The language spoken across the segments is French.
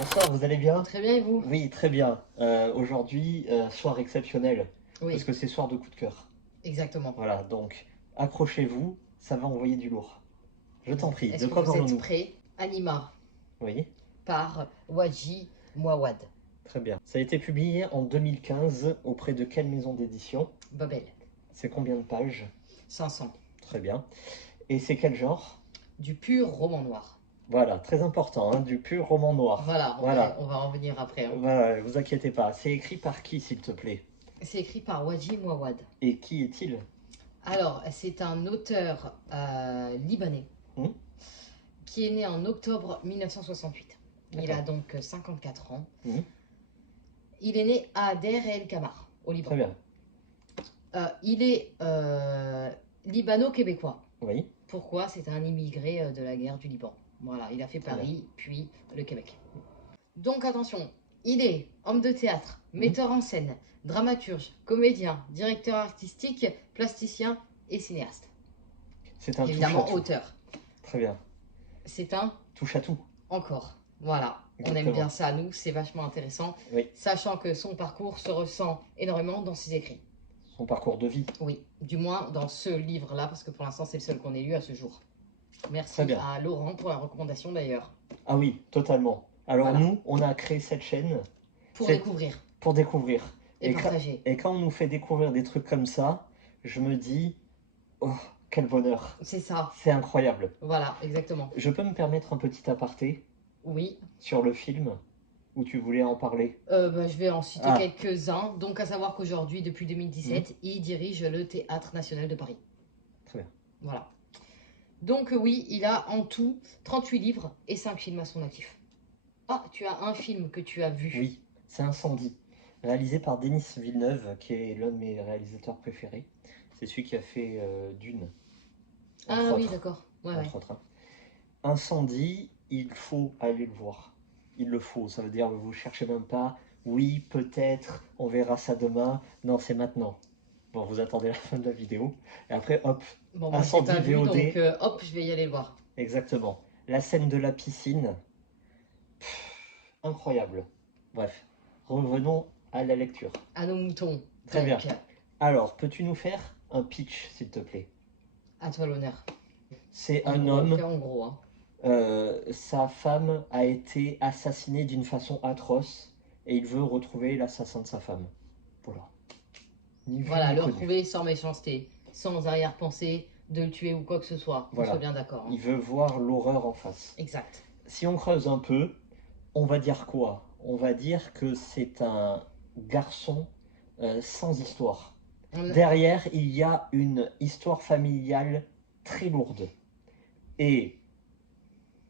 Bonsoir, vous allez bien? Très bien, et vous? Oui, très bien. Aujourd'hui, soir exceptionnel, parce Oui, que c'est soir de coup de cœur. exactement. Voilà, donc accrochez-vous, ça va envoyer du lourd. Je t'en prie, de Est-ce que quoi vous êtes parlons-nous? prêts? Anima Oui, par Waji Mouawad. très bien. Ça a été publié en 2015 auprès de quelle maison d'édition? Babel. C'est combien de pages? 500. Très bien. Et c'est quel genre? Du pur roman noir. Voilà, très important, hein, du pur roman noir. Voilà, Voilà, on va en venir après, hein. voilà, vous inquiétez pas. C'est écrit par qui, s'il te plaît? C'est écrit par Waji Mouawad. Et qui est-il? Alors, c'est un auteur libanais Hmm. qui est né en octobre 1968. Il D'accord. a donc 54 ans. Hmm. Il est né à Der El Kamar, au Liban. Très bien. Il est libano-québécois. Oui, Pourquoi? C'est un immigré de la guerre du Liban. Voilà, il a fait très bien. Paris, puis le Québec. Donc attention, il est homme de théâtre, metteur en scène, dramaturge, comédien, directeur artistique, plasticien et cinéaste. C'est un touche à Évidemment tout. auteur. Très bien. C'est un Touche à tout. encore. Voilà, on aime Exactement. bien ça, nous, c'est vachement intéressant, Oui. sachant que son parcours se ressent énormément dans ses écrits. Son parcours de vie. Oui, du moins dans ce livre-là, parce que pour l'instant c'est le seul qu'on ait lu à ce jour. Très Merci bien. à Laurent pour la recommandation d'ailleurs. Ah oui, totalement. Alors Voilà. nous, on a créé cette chaîne Pour C'est- découvrir pour découvrir. et quand, partager. et quand on nous fait découvrir des trucs comme ça, je me dis, oh, quel bonheur. C'est ça, C'est incroyable. voilà, exactement. Je peux me permettre un petit aparté Oui, sur le film où tu voulais en parler? je vais en citer Ah. quelques-uns. Donc à savoir qu'aujourd'hui, depuis 2017, il dirige le Théâtre National de Paris. Très bien. Voilà. Donc oui, il a en tout 38 livres et 5 films à son actif. Ah, tu as un film que tu as vu. Oui, c'est Incendie, réalisé par Denis Villeneuve, qui est l'un de mes réalisateurs préférés. C'est celui qui a fait Dune. Ah Entre oui, autres. d'accord. Ouais, ouais. Entre autres, hein. Incendie, il faut aller le voir. Il le faut, ça veut dire vous cherchez même pas. Oui, peut-être, on verra ça demain. Non, c'est maintenant. Bon, vous attendez la fin de la vidéo. Et après, hop, Bon, moi je l'ai Incendie pas vu, VOD. donc hop, je vais y aller le voir. Exactement. La scène de la piscine, incroyable. Bref, revenons à la lecture. À nos moutons. Très bien. Donc, Alors, peux-tu nous faire un pitch, s'il te plaît? à toi l'honneur. C'est En un gros, homme, fait en gros, hein. sa femme a été assassinée d'une façon atroce et il veut retrouver l'assassin de sa femme. Voilà. Ni vu Voilà, ni le connu. retrouver sans méchanceté, sans arrière-pensée de le tuer ou quoi que ce soit. Voilà. On soit bien d'accord, hein. Il veut voir l'horreur en face. Exact. Si on creuse un peu, on va dire quoi? On va dire que c'est un garçon sans histoire. Derrière, il y a une histoire familiale très lourde. Et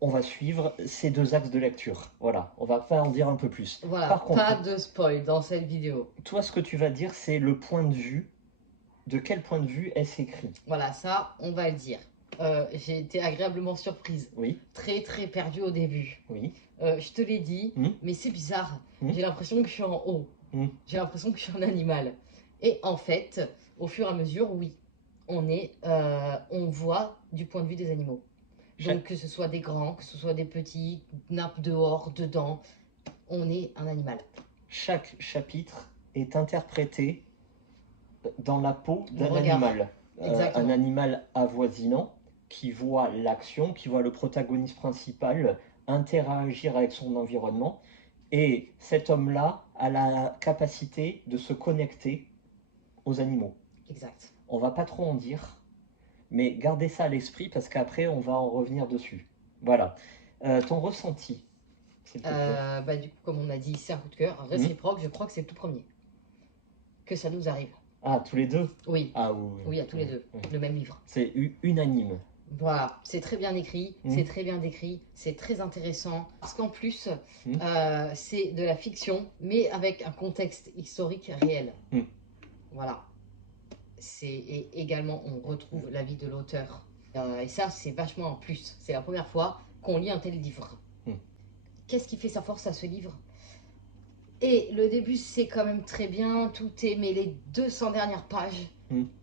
on va suivre ces deux axes de lecture. Voilà, on va pas en dire un peu plus. Voilà, Par contre, pas de spoil dans cette vidéo. toi, ce que tu vas dire, c'est le point de vue. De quel point de vue est-ce écrit? Voilà, ça, on va le dire. J'ai été agréablement surprise. Oui, Très, très perdue au début. oui. Je te l'ai dit, mais c'est bizarre. J'ai l'impression que je suis en haut. J'ai l'impression que je suis un animal. Et en fait, au fur et à mesure, oui, on voit du point de vue des animaux. Donc que ce soit des grands, que ce soit des petits, nappes dehors, dedans, on est un animal. Chaque chapitre est interprété dans la peau Le d'un regard. animal. Un Exactement. animal avoisinant qui voit l'action, qui voit le protagoniste principal interagir avec son environnement. Et cet homme-là a la capacité de se connecter aux animaux. Exact. On va pas trop en dire, mais gardez ça à l'esprit parce qu'après on va en revenir dessus. Voilà. Ton ressenti, s'il te plaît. Du coup, comme on a dit, c'est un coup de cœur réciproque. Je crois que c'est le tout premier que ça nous arrive. Ah, tous les deux? Oui. Ah oui. Oui, à tous les deux. Le même livre. C'est unanime. Voilà, c'est très bien écrit, c'est très bien décrit, c'est très intéressant. Parce qu'en plus, c'est de la fiction, mais avec un contexte historique réel. Voilà. Et également, on retrouve la vie de l'auteur. Et ça, c'est vachement en plus. C'est la première fois qu'on lit un tel livre. Qu'est-ce qui fait sa force à ce livre? Et le début, c'est quand même très bien, tout est, mais les 200 dernières pages,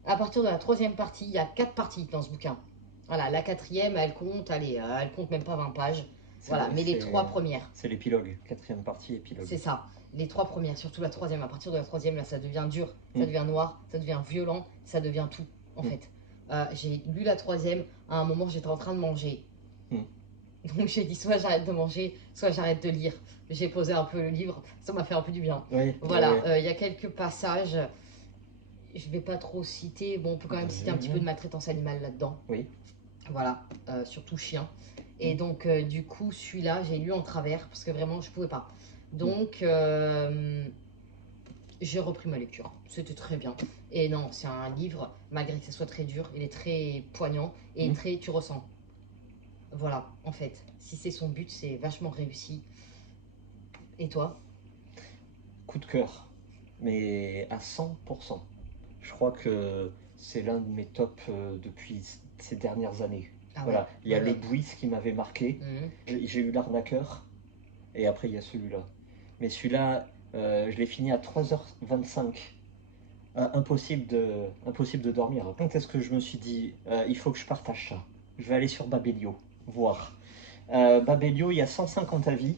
à partir de la 3e partie, il y a 4 parties dans ce bouquin. Voilà, la 4e, elle compte même pas 20 pages. Voilà, mais les 3 premières. C'est l'épilogue, 4e partie, épilogue. C'est ça, les 3 premières, surtout la 3e. À partir de la 3e, là, ça devient dur, ça devient noir, ça devient violent, ça devient tout, en fait. J'ai lu la 3e, à un moment, j'étais en train de manger. Donc j'ai dit, soit j'arrête de manger, soit j'arrête de lire. J'ai posé un peu le livre, ça m'a fait un peu du bien. Oui, voilà, y a quelques passages, je vais pas trop citer, bon, on peut quand même citer un petit peu de maltraitance animale là-dedans. Oui. Voilà, surtout chien. Et donc, du coup, celui-là, j'ai lu en travers, parce que vraiment, je pouvais pas. Donc, j'ai repris ma lecture. C'était très bien. Et non, c'est un livre, malgré que ce soit très dur, il est très poignant et très, tu ressens. Voilà, en fait, si c'est son but, c'est vachement réussi. Et toi? Coup de cœur, mais à 100%. Je crois que c'est l'un de mes tops depuis ces dernières années. Ah voilà, ouais, il y a Le Bruit qui m'avait marqué. J'ai eu L'Arnaqueur, et après il y a celui-là. Mais celui-là, je l'ai fini à 3h25. Impossible de dormir. Quand est-ce que je me suis dit, il faut que je partage ça? Je vais aller sur Babelio, voir. Babelio, il y a 150 avis.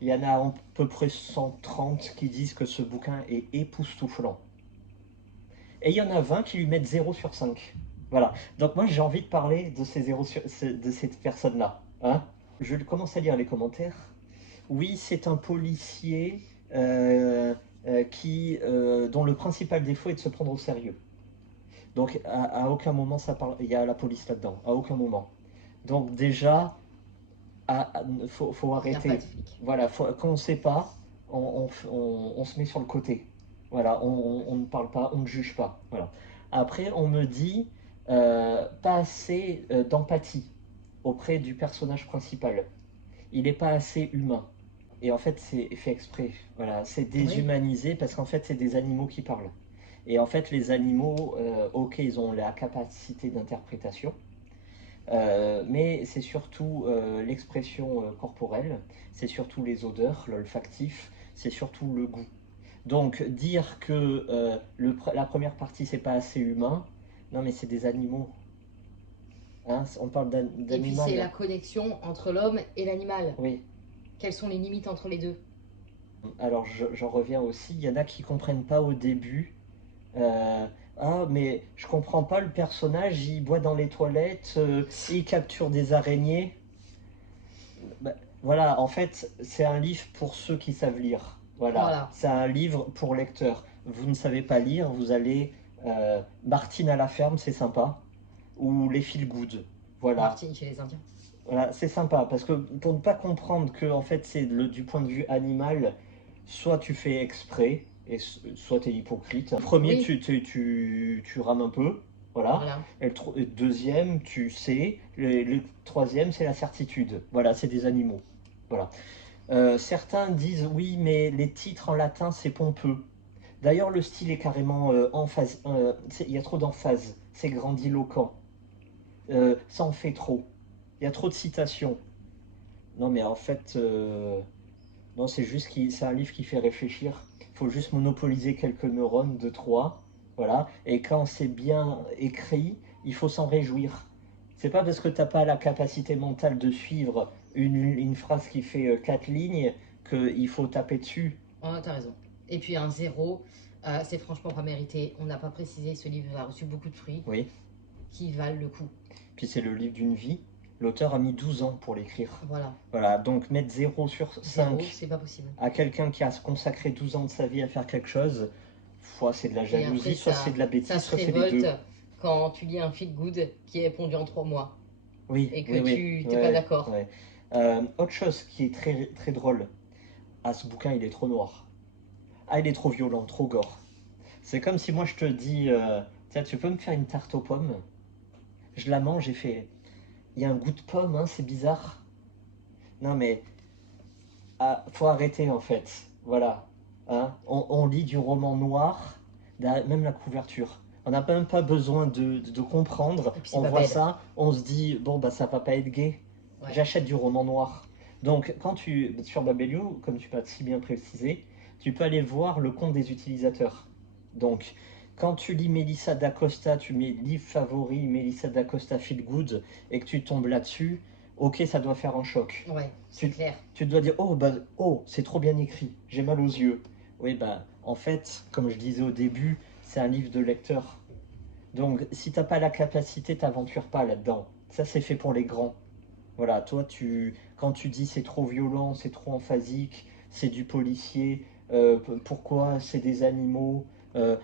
Il y en a à peu près 130 qui disent que ce bouquin est époustouflant. Et il y en a 20 qui lui mettent 0 sur 5. Voilà. Donc moi, j'ai envie de parler de cette personne-là. Hein, je commence à lire les commentaires. Oui, c'est un policier dont le principal défaut est de se prendre au sérieux. Donc à aucun moment ça parle, il y a la police là-dedans, à aucun moment. Donc déjà, faut arrêter. Voilà, quand on ne sait pas, on se met sur le côté. Voilà, on ne parle pas, on ne juge pas. Voilà. Après, on me dit pas assez d'empathie auprès du personnage principal. Il n'est pas assez humain. Et en fait, c'est fait exprès. Voilà, c'est déshumanisé parce qu'en fait, c'est des animaux qui parlent. Et en fait, les animaux, ok, ils ont la capacité d'interprétation, mais c'est surtout l'expression corporelle, c'est surtout les odeurs, l'olfactif, c'est surtout le goût. Donc, dire que la première partie, c'est pas assez humain, non, mais c'est des animaux. Hein, on parle d'animal. Et puis, c'est la connexion entre l'homme et l'animal. Oui. Quelles sont les limites entre les deux? Alors, j'en reviens aussi, il y en a qui comprennent pas au début. Ah, mais je comprends pas, le personnage, il boit dans les toilettes, il capture des araignées. Bah, voilà, en fait, c'est un livre pour ceux qui savent lire. Voilà. C'est un livre pour lecteurs. Vous ne savez pas lire, vous allez Martine à la ferme, c'est sympa, ou Les Feel Good. Voilà. Martine chez les Indiens. Voilà, c'est sympa, parce que pour ne pas comprendre que en fait c'est du point de vue animal, soit tu fais exprès, et soit tu es hypocrite. Premier, tu rames un peu, voilà. Et le deuxième, tu sais. Le troisième, c'est la certitude. Voilà, c'est des animaux. Voilà. Certains disent oui, mais les titres en latin, c'est pompeux. D'ailleurs, le style est carrément emphase. Il y a trop d'emphase. C'est grandiloquent. Ça en fait trop. Il y a trop de citations. Non, mais en fait, non, c'est juste c'est un livre qui fait réfléchir. Il faut juste monopoliser quelques neurones, 2, 3, voilà. Et quand c'est bien écrit, il faut s'en réjouir. C'est pas parce que t'as pas la capacité mentale de suivre une phrase qui fait 4 lignes qu'il faut taper dessus. Oh, t'as raison. Et puis un 0, c'est franchement pas mérité. On n'a pas précisé, ce livre a reçu beaucoup de fruits. Oui. Qui valent le coup. Puis c'est le livre d'une vie. L'auteur a mis 12 ans pour l'écrire. Voilà. Voilà, donc mettre 0 sur 5 c'est pas possible. À quelqu'un qui a consacré 12 ans de sa vie à faire quelque chose, soit c'est de la jalousie, soit c'est de la bêtise, soit c'est les deux. Quand tu lis un feel good qui est pondu en 3 mois. Oui. Et que tu n'es pas d'accord. Ouais. Autre chose qui est très, très drôle, ce bouquin il est trop noir. Ah, il est trop violent, trop gore. C'est comme si moi je te dis, tiens, tu peux me faire une tarte aux pommes? Je la mange et fait, il y a un goût de pomme, hein, c'est bizarre. Non mais, faut arrêter en fait, voilà. Hein, on lit du roman noir, même la couverture. On n'a même pas besoin de comprendre. On voit ça, on se dit, bon bah ça va pas être gay. Ouais. J'achète du roman noir. Donc quand sur Babelio, comme tu m'as si bien précisé, tu peux aller voir le compte des utilisateurs. Donc quand tu lis Melissa d'Acosta, tu mets livre favori Melissa d'Acosta Feel Good et que tu tombes là-dessus, ok, ça doit faire un choc. Ouais, c'est clair. Tu dois dire, oh, c'est trop bien écrit, j'ai mal aux yeux. Oui, en fait, comme je disais au début, c'est un livre de lecteur. Donc, si t'as pas la capacité, t'aventures pas là-dedans. Ça, c'est fait pour les grands. Voilà, toi, quand tu dis c'est trop violent, c'est trop emphasique, c'est du policier, pourquoi c'est des animaux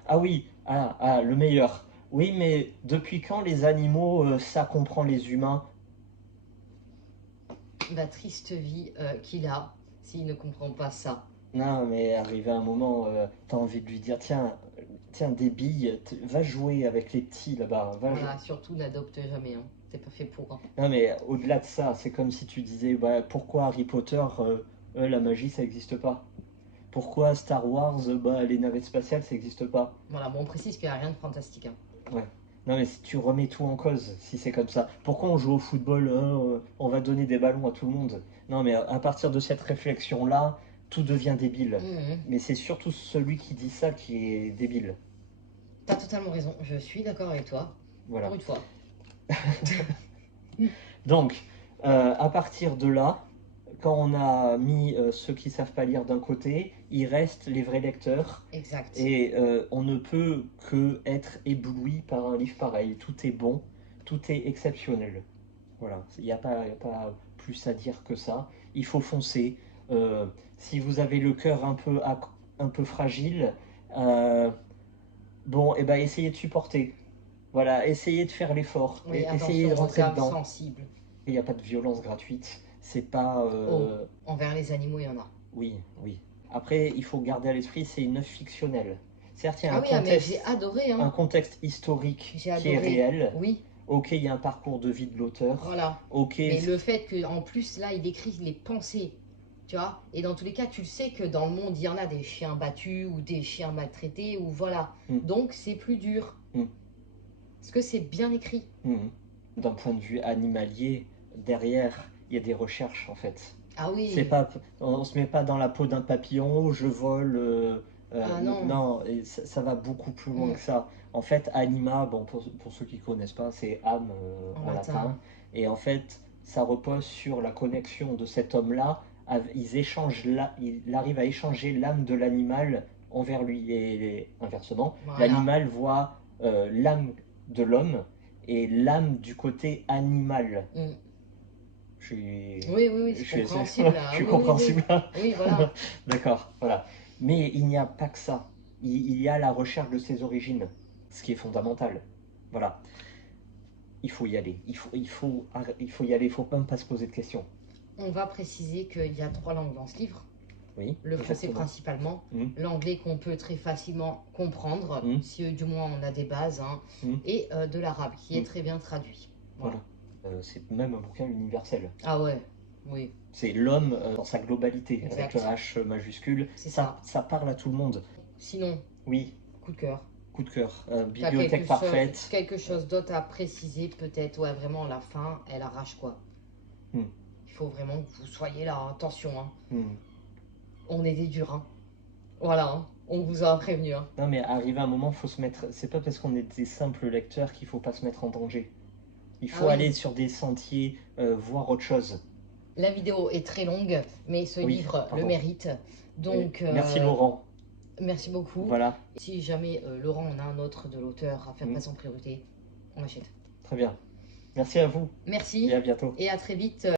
ah oui, le meilleur. Oui, mais depuis quand les animaux, ça comprend les humains? La triste vie qu'il a s'il ne comprend pas ça. Non, mais arrivé à un moment, t'as envie de lui dire, tiens, des billes, va jouer avec les petits là-bas. Voilà, surtout n'adopte jamais, hein. C'est pas fait pour. Hein. Non, mais au-delà de ça, c'est comme si tu disais, pourquoi Harry Potter, la magie, ça n'existe pas? Pourquoi Star Wars, les navettes spatiales, ça n'existe pas? Voilà, bon, on précise qu'il n'y a rien de fantastique. Hein. Ouais. Non, mais si tu remets tout en cause, si c'est comme ça, pourquoi on joue au football, hein, on va donner des ballons à tout le monde? Non, mais à partir de cette réflexion-là, tout devient débile. Mais c'est surtout celui qui dit ça qui est débile. T'as totalement raison, je suis d'accord avec toi. Voilà. Pour une fois. Donc, à partir de là, quand on a mis ceux qui ne savent pas lire d'un côté, il reste les vrais lecteurs. Exact. Et on ne peut que être ébloui par un livre pareil. Tout est bon, tout est exceptionnel. Voilà, il n'y a pas plus à dire que ça. Il faut foncer. Si vous avez le cœur un peu fragile, essayez de supporter. Voilà, essayez de faire l'effort. Oui, essayez de rentrer dedans. Sensible. Il n'y a pas de violence gratuite. C'est pas. Envers les animaux, il y en a. Oui. Après, il faut garder à l'esprit, c'est une œuvre fictionnelle. Certes, il y a j'ai adoré, un contexte historique qui est réel. Oui. Ok, il y a un parcours de vie de l'auteur. Voilà. Ok. Mais le fait qu'en plus, là, il écrit les pensées. Tu vois. Et dans tous les cas, tu le sais que dans le monde, il y en a des chiens battus ou des chiens maltraités ou voilà. Donc, c'est plus dur. Parce que c'est bien écrit. D'un point de vue animalier, derrière, il y a des recherches en fait. Ah oui. On se met pas dans la peau d'un papillon, je vole. Non, et ça va beaucoup plus loin que ça. En fait, anima, pour ceux qui ne connaissent pas, c'est âme en latin. Et en fait, ça repose sur la connexion de cet homme-là. Il arrive à échanger l'âme de l'animal envers lui. Et inversement, l'animal voit l'âme de l'homme et l'âme du côté animal. Oui, c'est compréhensible. Je suis compréhensible. Oui, voilà. D'accord, voilà. Mais il n'y a pas que ça. Il y a la recherche de ses origines, ce qui est fondamental. Voilà. Il faut y aller. Il faut y aller. Il ne faut même pas se poser de questions. On va préciser qu'il y a 3 langues dans ce livre. Oui, le français principalement, l'anglais qu'on peut très facilement comprendre, si du moins on a des bases, et de l'arabe qui est très bien traduit. Voilà. C'est même un bouquin universel. Ah ouais, oui. C'est l'homme dans sa globalité, avec le H majuscule. Ça parle à tout le monde. Sinon, oui. Coup de cœur. Coup de cœur. Bibliothèque parfaite. Quelque chose d'autre à préciser peut-être, ouais, vraiment la fin, elle arrache quoi. Il faut vraiment que vous soyez là, attention. On est des durs, hein. Voilà, on vous a prévenu. Non, mais arrivé à un moment, faut se mettre. C'est pas parce qu'on est des simples lecteurs qu'il faut pas se mettre en danger. Il faut aller sur des sentiers, voir autre chose. La vidéo est très longue, mais ce livre le mérite. Donc, merci Laurent. Merci beaucoup. Voilà. Si jamais Laurent on a un autre de l'auteur à faire passer en priorité, on achète. Très bien. Merci à vous. Merci. Et à bientôt. Et à très vite.